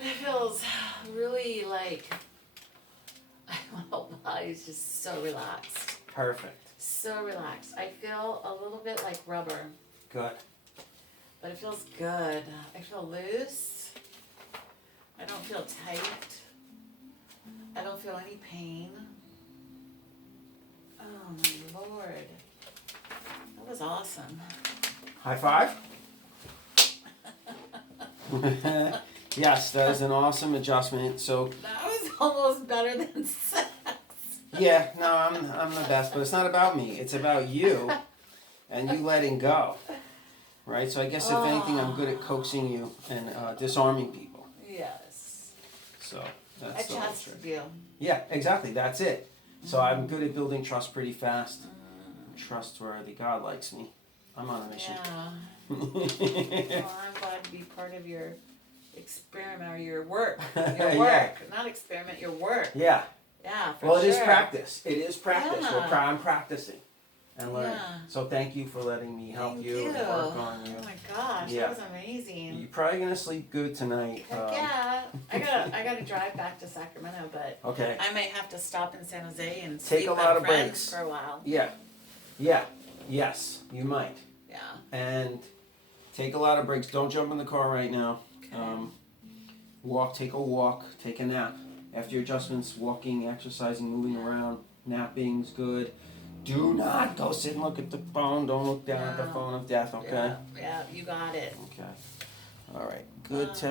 It feels really like my whole body's just so relaxed. Perfect. So relaxed. I feel a little bit like rubber, Good. but it feels good. I feel loose. I don't feel tight. I don't feel any pain. Oh my Lord. That was awesome. High five. Yes, that is an awesome adjustment. So That was almost better than sex. yeah, no, I'm the best, but it's not about me. It's about you and you letting go, right? So I guess if anything, I'm good at coaxing you and disarming people. Yes. So I that's the whole trust trick. you. Yeah, exactly. That's it. So I'm good at building trust pretty fast. I'm trustworthy. God likes me. I'm on a mission. Yeah. Well, I'm glad to be part of your experiment or your work. Your work. Not experiment, your work. Yeah. Yeah, for Well, it sure. is practice. It is practice. Yeah. I'm practicing and learning. Yeah. So thank you for letting me help Thank you and work on you. Oh my gosh, Yeah. that was amazing. You're probably gonna sleep good tonight. Heck yeah. I gotta drive back to Sacramento, but Okay. I may have to stop in San Jose and Take see a my lot of friends breaks. for a while. Yeah. Yeah. Yes, you might. Yeah. And take a lot of breaks. Don't jump in the car right now. Okay. Take a walk, take a nap. After your adjustments, walking, exercising, moving around, napping's good. Do not go sit and look at the phone. Don't look down at the No. phone of death, okay? Yeah, you got it. Okay. All right. Good test.